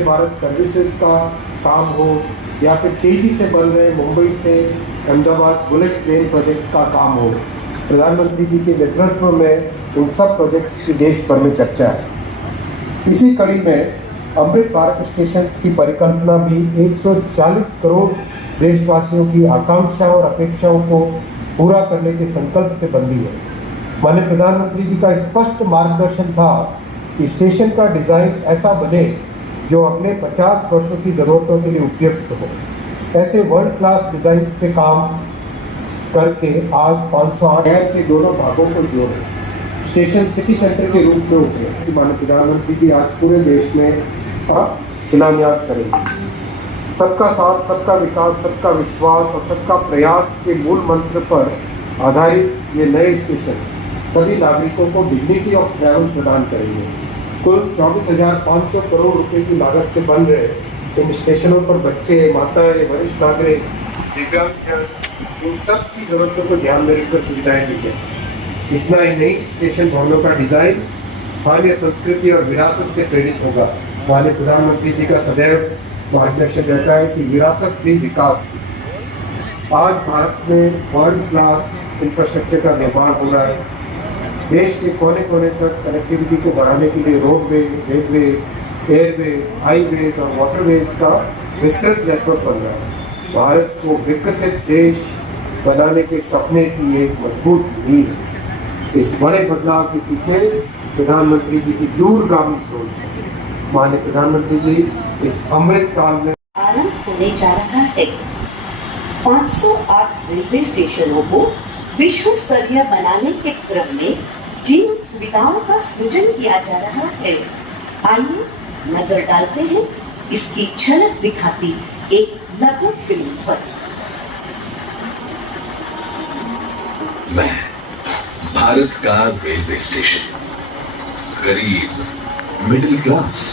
Vande Bharat services का काम हो या फिर तेजी से बन रहे मुंबई से अहमदाबाद बुलेट ट्रेन प्रोजेक्ट का काम हो, प्रधानमंत्री जी के नेतृत्व में इन सब प्रोजेक्ट्स की देश भर में चर्चा है। इसी कड़ी में अमृत भारत स्टेशन की परिकल्पना भी 140 करोड़ देशवासियों की आकांक्षा और अपेक्षाओं को पूरा करने के संकल्प से बंधी है। माननीय प्रधानमंत्री जी का स्पष्ट मार्गदर्शन था कि स्टेशन का डिजाइन ऐसा बने जो अगले 50 वर्षों की जरूरतों के लिए उपयुक्त हो। ऐसे वर्ल्ड क्लास डिजाइन पे काम करके आज 508 शहर के दोनों भागों को जोड़े स्टेशन सिटी सेंटर के रूप में उठे। माननीय प्रधानमंत्री जी आज पूरे देश में शिलान्यास करेंगे। सबका साथ, सबका विकास, सबका विश्वास और सबका प्रयास के मूल मंत्र पर आधारित ये नए स्टेशन सभी नागरिकों को डिग्निटी ऑफ ट्रैवल प्रदान करेंगे। कुल 24,500 करोड़ रुपए की लागत से बन रहे इन स्टेशनों पर बच्चे, माताएं, वरिष्ठ नागरिक, दिव्यांगजन, इन सब की जरूरतों को ध्यान में रखकर सुविधाएं दी जाए। इतना ही नहीं, स्टेशन भवनों का डिजाइन स्थानीय संस्कृति और विरासत से प्रेरित होगा। माननीय प्रधानमंत्री जी का सदैव मार्गदर्शन रहता है कि विरासत भी विकास की। आज भारत में वर्ल्ड क्लास इंफ्रास्ट्रक्चर का निर्माण हो रहा है। देश के कोने कोने तक कनेक्टिविटी को बढ़ाने के लिए रोडवेज, रेलवेज, एयरवेज, हाईवेज और वाटरवेज का विस्तृत नेटवर्क बन रहा है। भारत को विकसित देश बनाने के सपने की एक मजबूत नींव है। इस बड़े बदलाव के पीछे प्रधानमंत्री जी की दूरगामी सोच है। माननीय प्रधानमंत्री जी इस अमृत काल में आरंभ होने जा रहा है। 508 रेलवे स्टेशनों को विश्व स्तरीय बनाने के क्रम में जिन सुविधाओं का सृजन किया जा रहा है, आइए नजर डालते हैं इसकी झलक दिखाती एक लघु फिल्म पर। मैं भारत का रेलवे स्टेशन, गरीब, मिडिल क्लास,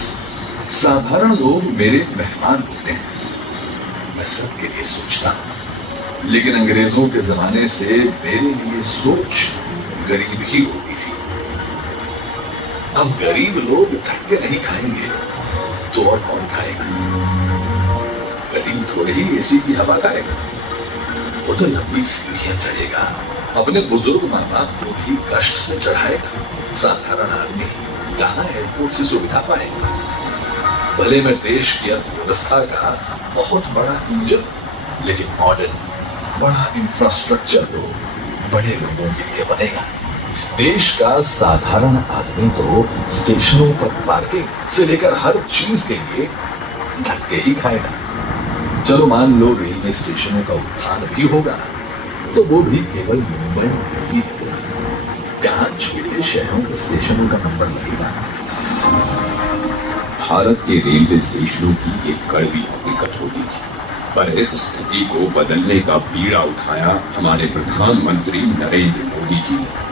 साधारण लोग मेरे मेहमान होते हैं। मैं सबके लिए सोचता हूं, लेकिन अंग्रेजों के जमाने से मेरे लिए सोच गरीब ही होती थी। अब गरीब लोग धक्के नहीं खाएंगे तो और कौन खाएगा? गरीब थोड़े ही एसी की हवा खाएगा। वो तो लंबी सीढ़ियां चढ़ेगा, अपने बुजुर्ग माँ बाप को भी कष्ट से चढ़ाएगा। साधारण आदमी कहाँ एयरपोर्ट से सुविधा पाएगा? भले मैं देश की अर्थव्यवस्था का बहुत बड़ा इंजन, लेकिन मॉडर्न बड़ा इंफ्रास्ट्रक्चर तो बड़े लोगों के लिए बनेगा। देश का साधारण आदमी तो स्टेशनों पर पार्किंग से लेकर हर चीज के लिए धक्के ही खाएगा। चलो मान लो रेलवे स्टेशनों का उत्थान भी होगा, तो वो भी केवल मुंबई और दिल्ली में होगा। कहाँ छोटे शहरों के स्टेशनों का नंबर लगेगा? भारत के रेलवे स्टेशनों की एक कड़वी हकीकत होती थी, पर इस स्थिति को बदलने का बीड़ा उठाया हमारे प्रधानमंत्री नरेंद्र मोदी जी ने।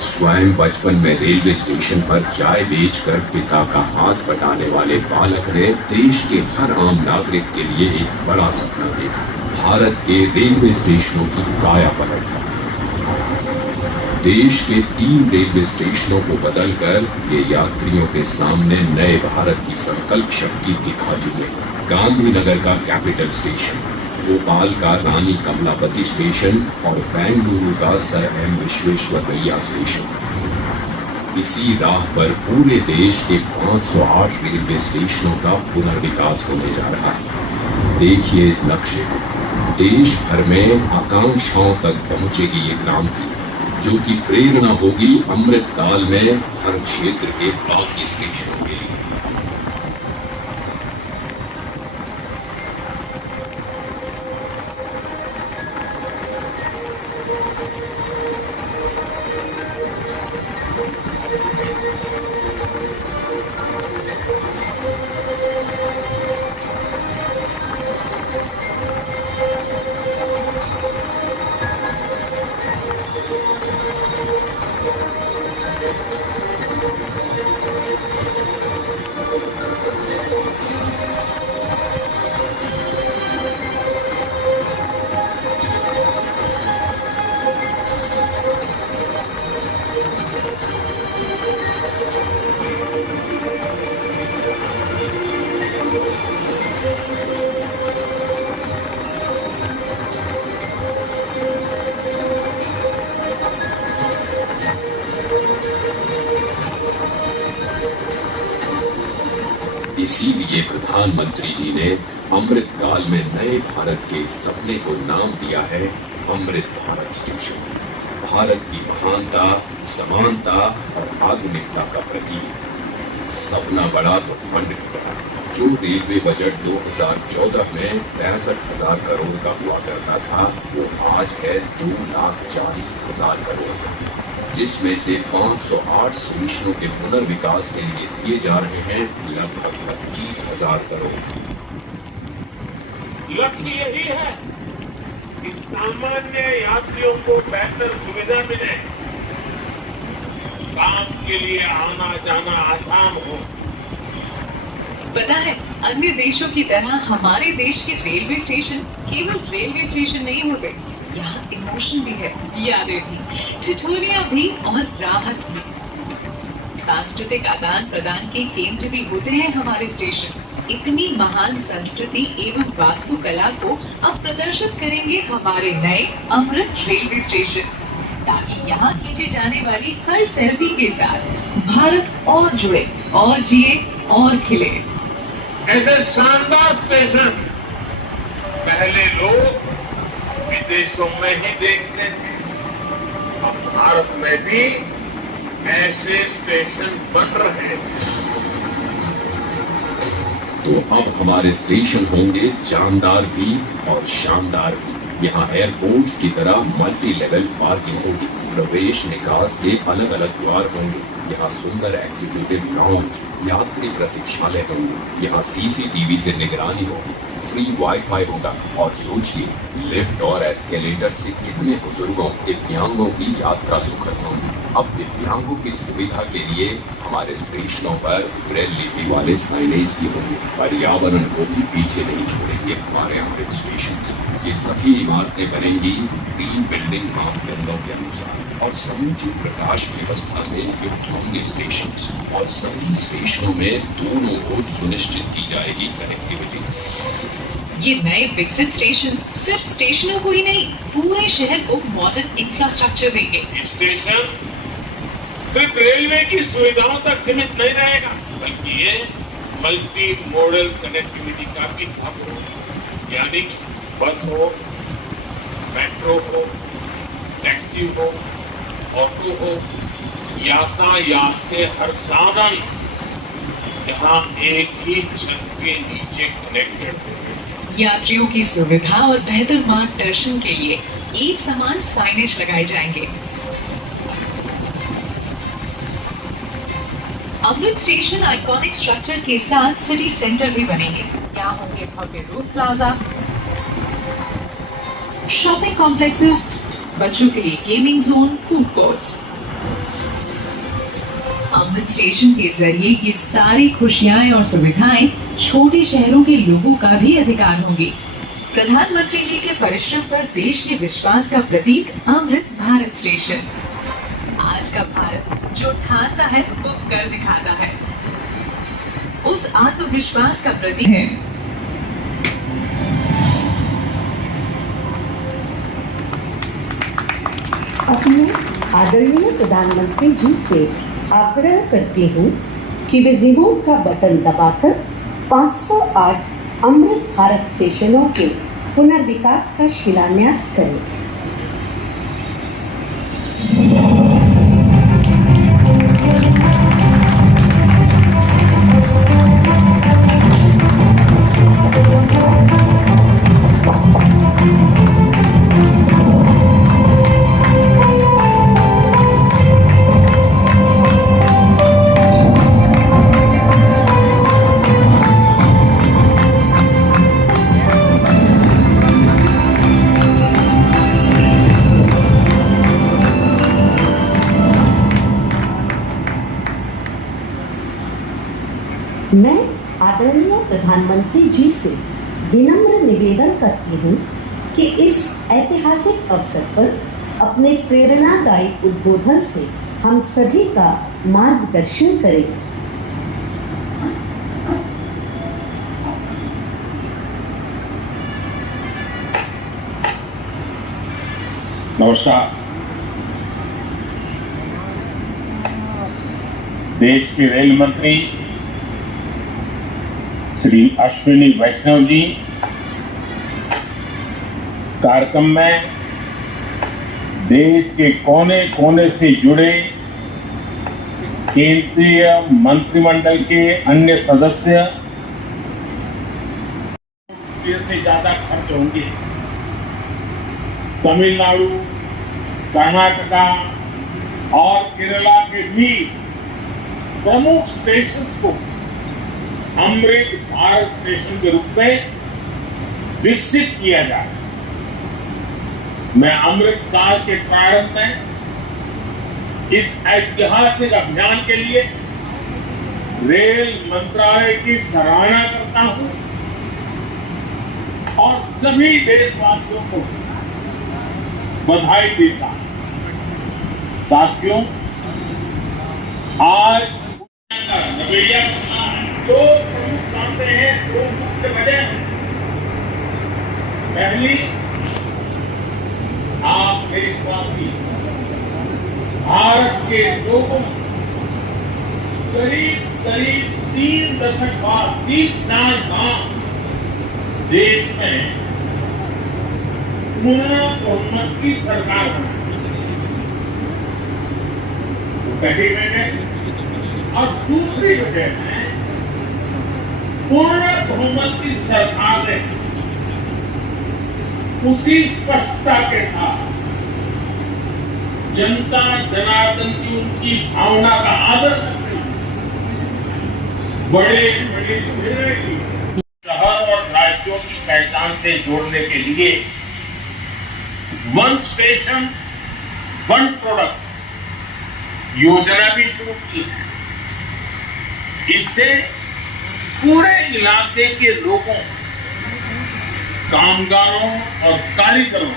स्वयं बचपन में रेलवे स्टेशन पर चाय बेचकर पिता का हाथ बटाने वाले बालक ने देश के हर आम नागरिक के लिए एक बड़ा सपना देखा, भारत के रेलवे स्टेशनों की काया पलट। देश के 3 रेलवे स्टेशनों को बदलकर ये यात्रियों के सामने नए भारत की संकल्प शक्ति दिखा चुके। गांधीनगर का कैपिटल स्टेशन, भोपाल का रानी कमलापति स्टेशन और बेंगलुरु का सर एम विश्वेश्वरैया स्टेशन। इसी राह पर पूरे देश के 508 रेलवे स्टेशनों का पुनर्विकास होने जा रहा है। देखिए इस नक्शे को, देश भर में आकांक्षाओं तक पहुंचेगी ये क्रांति, जो कि प्रेरणा होगी अमृत काल में हर क्षेत्र के बाकी स्टेशनों के लिए। इसीलिए प्रधानमंत्री जी ने अमृत काल में नए भारत के सपने को नाम दिया है अमृत भारत स्टेशन। भारत की महानता, समानता और आधुनिकता का प्रतीक। सपना बड़ा तो फंड भी बड़ा। जो रेलवे बजट 2014 में 63,000 करोड़ का हुआ करता था, वो आज है 2,40,000 करोड़ का, जिसमें से 508 स्टेशनों के पुनर्विकास के लिए दिए जा रहे हैं लगभग 25,000 करोड़। लक्ष्य यही है कि सामान्य यात्रियों को बेहतर सुविधा मिले, काम के लिए आना जाना आसान हो। पता है, अन्य देशों की तरह हमारे देश के रेलवे स्टेशन केवल रेलवे स्टेशन नहीं होते, यहाँ इमोशन भी है, यादें भी, ठिठुरियां भी और राहत भी। सांस्कृतिक आदान प्रदान के केंद्र भी होते हैं हमारे स्टेशन। इतनी महान संस्कृति एवं वास्तुकला को अब प्रदर्शित करेंगे हमारे नए अमृत रेलवे स्टेशन, ताकि यहाँ खींचे जाने वाली हर सेल्फी के साथ भारत और जुड़े और जिए और खिले। ऐसे शानदार स्टेशन पहले लोग विदेशों में ही देखते थे, अब भारत में भी ऐसे स्टेशन बन रहे हैं। तो अब हमारे स्टेशन होंगे जानदार भी और शानदार भी। यहाँ एयरपोर्ट्स की तरह मल्टी लेवल पार्किंग होगी, प्रवेश निकास के अलग अलग द्वार होंगे। यहाँ सुंदर एग्जीक्यूटिव लाउंज, यात्री प्रतीक्षालय होंगे। यहाँ सीसीटीवी से निगरानी होगी, फ्री वाईफाई होगा। और सोचिए, लिफ्ट और एस्केलेटर से कितने बुजुर्गों, दिव्यांगों की यात्रा सुखद होगी। अब दिव्यांगों की सुविधा के लिए हमारे स्टेशनों पर ब्रेल लिपि वाले साइनेज भी होंगे। पर्यावरण को भी पीछे नहीं छोड़ेंगे हमारे अमृत स्टेशन। ये सभी इमारतें बनेंगी ग्रीन बिल्डिंग मापदंडों के अनुसार और समुचित प्रकाश व्यवस्था से युक्त होंगे स्टेशन। और सभी स्टेशनों में दोनों ओर सुनिश्चित की जाएगी कनेक्टिविटी। ये नए विकसित स्टेशन सिर्फ स्टेशनों को ही नहीं, पूरे शहर को मॉडर्न इंफ्रास्ट्रक्चर देंगे। स्टेशन सिर्फ रेलवे की सुविधाओं तक सीमित नहीं रहेगा, बल्कि ये मल्टी मॉडल कनेक्टिविटी का भी हब हो, यानी बस हो, मेट्रो हो, टैक्सी हो, ऑटो हो, यातायात के हर साधन यहाँ एक ही छत के नीचे कनेक्टेड हो। यात्रियों की सुविधा और बेहतर मार्गदर्शन के लिए एक समान साइनेज लगाए जाएंगे। अमृत स्टेशन आइकॉनिक स्ट्रक्चर के साथ सिटी सेंटर भी बनेंगे। यहाँ होंगे भव्य रूफ प्लाजा, शॉपिंग कॉम्प्लेक्सेस, बच्चों के लिए गेमिंग जोन, फूड कोर्ट्स। अमृत स्टेशन के जरिए ये सारी खुशियां और सुविधाएं छोटे शहरों के लोगों का भी अधिकार होंगी। प्रधानमंत्री जी के परिश्रम पर देश के विश्वास का प्रतीक अमृत भारत स्टेशन। आज का भारत जो ठानता है वो कर दिखाता है, उस आत्मविश्वास का प्रतीक है। अपने आदरणीय प्रधानमंत्री जी से आग्रह करती हूँ कि वे रिमोट का बटन दबाकर 508 अमृत भारत स्टेशनों के पुनर्विकास का शिलान्यास करें। मैं आदरणीय प्रधानमंत्री जी से विनम्र निवेदन करती हूँ कि इस ऐतिहासिक अवसर पर अपने प्रेरणादायी उद्बोधन से हम सभी का मार्गदर्शन करें। नमस्कार। देश के रेल मंत्री श्री अश्विनी वैष्णव जी कार्यक्रम में देश के कोने कोने से जुड़े केंद्रीय मंत्रिमंडल के अन्य सदस्य से ज्यादा खर्च होंगे। तमिलनाडु, कर्नाटका और केरला के भी प्रमुख स्टेशन को अमृत भारत स्टेशन के रूप में विकसित किया जाए। मैं अमृत काल के प्रारंभ में इस ऐतिहासिक अभियान के लिए रेल मंत्रालय की सराहना करता हूं और सभी देशवासियों को बधाई देता हूं। साथियों, आज रवैया दो प्रमुख बातें हैं, दो मुख्य वजह हैं। पहली, आप देशवासी भारत के लोगों करीब 3 दशक बाद, 30 साल बाद देश में पूर्ण बहुमत की सरकार बनी। पहली वजह। और दूसरी वजह है पूर्ण बहुमत की सरकार ने उसी स्पष्टता के साथ जनता जनार्दन की उनकी भावना का आदर करते हुए बड़े बड़े निर्णय लिए। शहर और राज्यों की पहचान से जोड़ने के लिए वन स्टेशन वन प्रोडक्ट योजना भी शुरू की है। इससे पूरे इलाके के लोगों, कामगारों और कारीगरों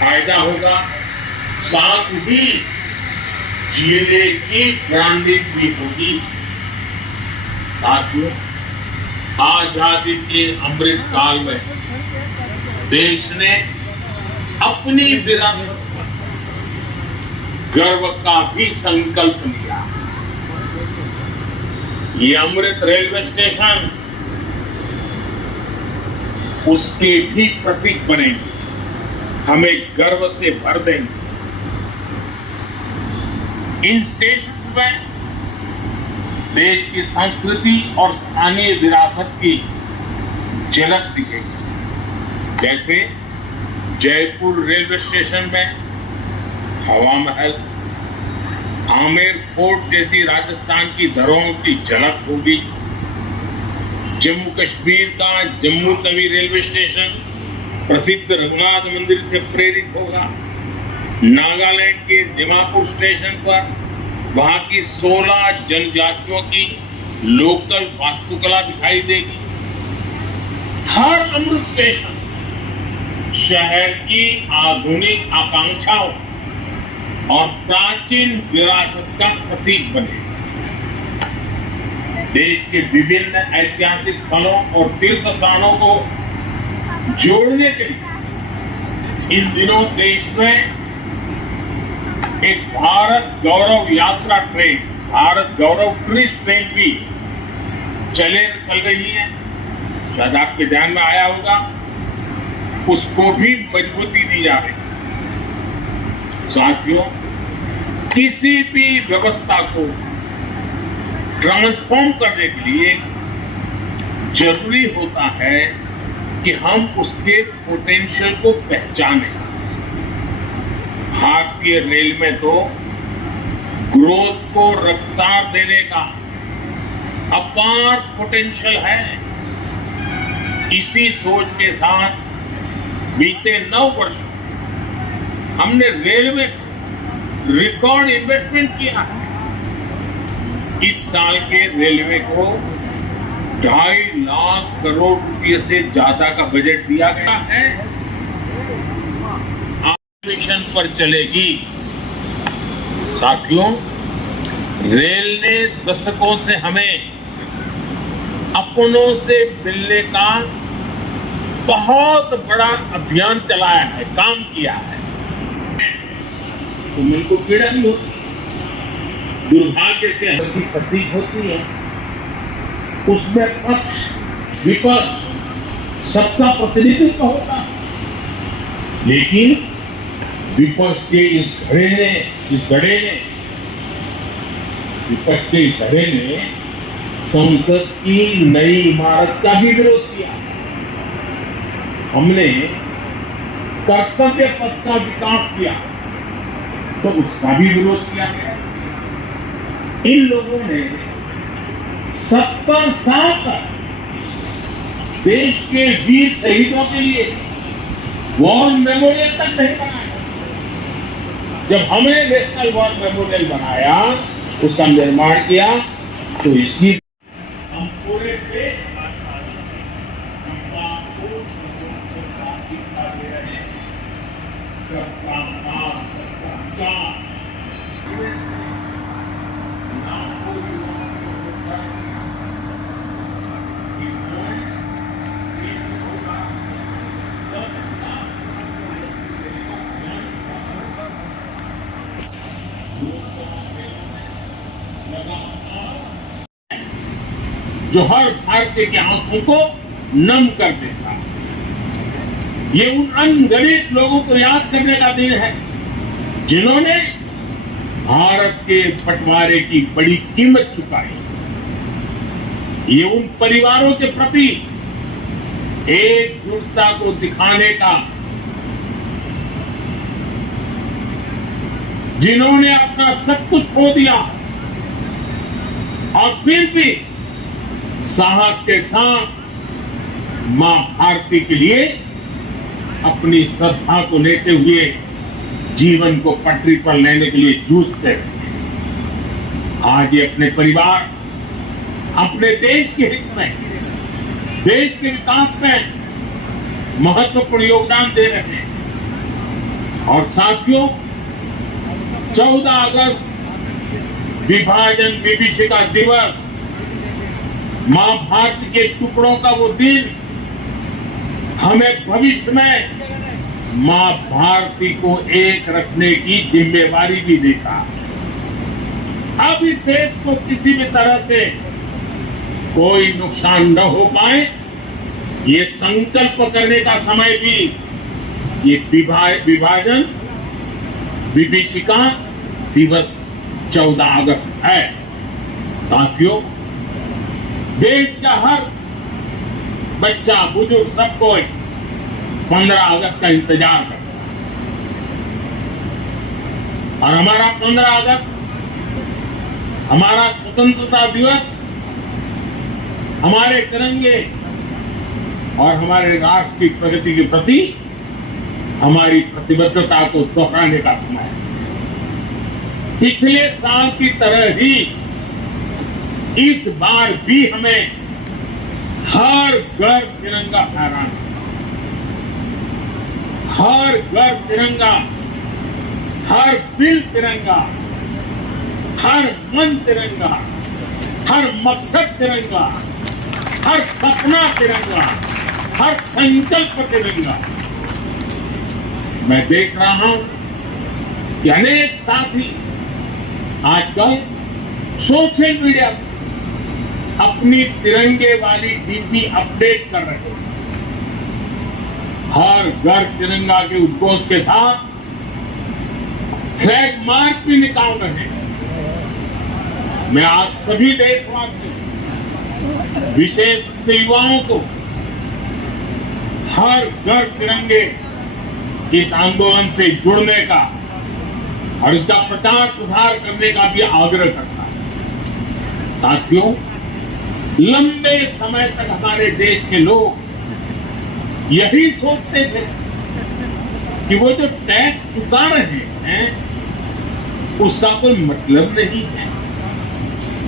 फायदा होगा, साथ ही जिले की ब्रांडिंग भी होगी। साथियों, आजादी के अमृत काल में देश ने अपनी विरासत पर गर्व का भी संकल्प लिया। ये अमृत रेलवे स्टेशन उसके भी प्रतीक बनेंगे, हमें गर्व से भर देंगे। इन स्टेशन में देश की संस्कृति और स्थानीय विरासत की झलक दिखेगी। जैसे जयपुर रेलवे स्टेशन में हवा महल, आमेर फोर्ट जैसी राजस्थान की धरोहरों की झलक होगी। जम्मू कश्मीर का जम्मू तवी रेलवे स्टेशन प्रसिद्ध रघुनाथ मंदिर से प्रेरित होगा। नागालैंड के दीमापुर स्टेशन पर वहां की 16 जनजातियों की लोकल वास्तुकला दिखाई देगी। हर अमृत स्टेशन शहर की आधुनिक आकांक्षाओं और प्राचीन विरासत का प्रतीक बने। देश के विभिन्न ऐतिहासिक स्थलों और तीर्थ स्थानों को जोड़ने के लिए इन दिनों देश में एक भारत गौरव यात्रा ट्रेन, भारत गौरव टूरिस्ट ट्रेन भी चल रही है। शायद आपके ध्यान में आया होगा, उसको भी मजबूती दी जा रही है। साथियों, किसी भी व्यवस्था को ट्रांसफॉर्म करने के लिए जरूरी होता है कि हम उसके पोटेंशियल को पहचानें। भारतीय रेल में तो ग्रोथ को रफ्तार देने का अपार पोटेंशियल है। इसी सोच के साथ बीते 9 वर्षों हमने रेलवे रिकॉर्ड इन्वेस्टमेंट किया है। इस साल के रेलवे को 2.5 लाख करोड़ रुपए से ज्यादा का बजट दिया गया है। मिशन पर चलेगी। साथियों, रेल ने दशकों से हमें अपनों से मिलने का बहुत बड़ा अभियान चलाया है, काम किया है। तो मेरे को पीड़ा नहीं होती, दुर्भाग्य से प्रतीक होती है। उसमें पक्ष विपक्ष सबका प्रतिनिधित्व होता है, लेकिन विपक्ष के इस धड़े ने संसद की नई इमारत का भी विरोध किया। हमने कर्तव्य पथ का विकास किया तो उसका भी विरोध किया गया। इन लोगों ने 70 साल तक देश के वीर शहीदों के लिए वॉर मेमोरियल तक नहीं बनाया। जब हमने नेशनल वॉर मेमोरियल बनाया, उसका निर्माण किया, तो इसकी हम पूरे देश सबका साथ, सबका जो हर भारतीय की आंखों को नम कर देता है। ये उन अनगिनत लोगों को याद करने का दिन है जिन्होंने भारत के बंटवारे की बड़ी कीमत चुकाई। ये उन परिवारों के प्रति एकजुटता को दिखाने का, जिन्होंने अपना सब कुछ खो दिया और फिर भी साहस के साथ मां भारती के लिए अपनी श्रद्धा को लेते हुए जीवन को पटरी पर लेने के लिए जूझते रहे। आज ये अपने परिवार, अपने देश के हित में, देश के विकास में महत्वपूर्ण योगदान दे रहे हैं। और साथियों, 14 अगस्त विभाजन विभीषिका दिवस, मां भारती के टुकड़ों का वो दिन हमें भविष्य में मां भारती को एक रखने की जिम्मेवारी भी देता है। अब इस देश को किसी भी तरह से कोई नुकसान न हो पाए, ये संकल्प करने का समय भी ये विभाजन विभीषिका दिवस 14 अगस्त है। साथियों, देश का हर बच्चा, बुजुर्ग, सब कोई 15 अगस्त का इंतजार करता है। और हमारा 15 अगस्त, हमारा स्वतंत्रता दिवस, हमारे तिरंगे और हमारे राष्ट्र की प्रगति के प्रति हमारी प्रतिबद्धता को दोहराने का समय है। पिछले साल की तरह ही इस बार भी हमें हर घर तिरंगा फहराना, हर घर तिरंगा, हर दिल तिरंगा, हर मन तिरंगा, हर मकसद तिरंगा, हर सपना तिरंगा, हर संकल्प तिरंगा। मैं देख रहा हूं कि अनेक साथी आजकल सोशल मीडिया पर अपनी तिरंगे वाली डीपी अपडेट कर रहे हैं। हर घर तिरंगा के उद्घोष के साथ फ्लैग मार्क भी निकाल रहे हैं। मैं आज सभी देशवासियों, विशेष रूप से युवाओं को हर घर तिरंगे इस आंदोलन से जुड़ने का और इसका प्रचार प्रसार करने का भी आग्रह करता है। साथियों, लंबे समय तक हमारे देश के लोग यही सोचते थे कि वो जो टैक्स चुका रहे हैं उसका कोई मतलब नहीं है।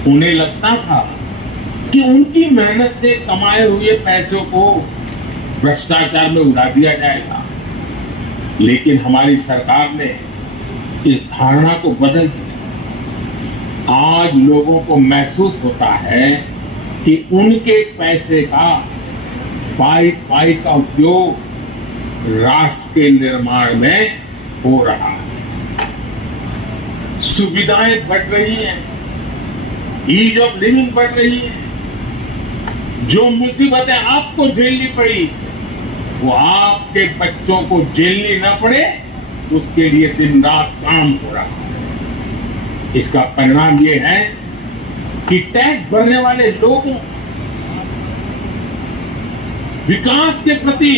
उन्हें लगता था कि उनकी मेहनत से कमाए हुए पैसों को भ्रष्टाचार में उड़ा दिया जाएगा। लेकिन हमारी सरकार ने इस धारणा को बदल दिया। आज लोगों को महसूस होता है कि उनके पैसे का पाई का उपयोग राष्ट्र के निर्माण में हो रहा है। सुविधाएं बढ़ रही हैं, ईज ऑफ लिविंग बढ़ रही है, जो मुसीबतें आपको झेलनी पड़ी वो आपके बच्चों को झेलनी ना पड़े, उसके लिए दिन रात काम हो रहा है। इसका परिणाम ये है कि टैक्स भरने वाले लोगों विकास के प्रति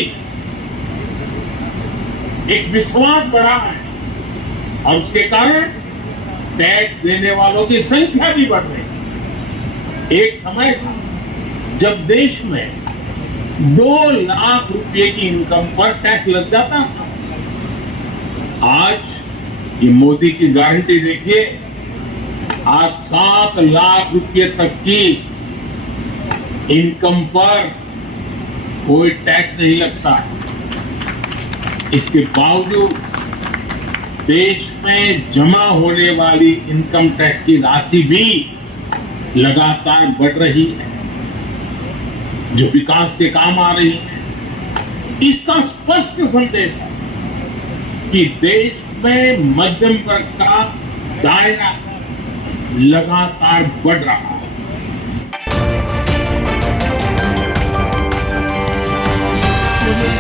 एक विश्वास बढ़ा है और उसके कारण टैक्स देने वालों की संख्या भी बढ़ रही है। एक समय था जब देश में 2 लाख रुपए की इनकम पर टैक्स लग जाता था। आज ये मोदी की गारंटी देखिए, आज 7 लाख रुपए तक की इनकम पर कोई टैक्स नहीं लगता। इसके बावजूद देश में जमा होने वाली इनकम टैक्स की राशि भी लगातार बढ़ रही है, जो विकास के काम आ रही है। इसका स्पष्ट संदेश है कि देश में मध्यम वर्ग का दायरा लगातार बढ़ रहा है। Thank you.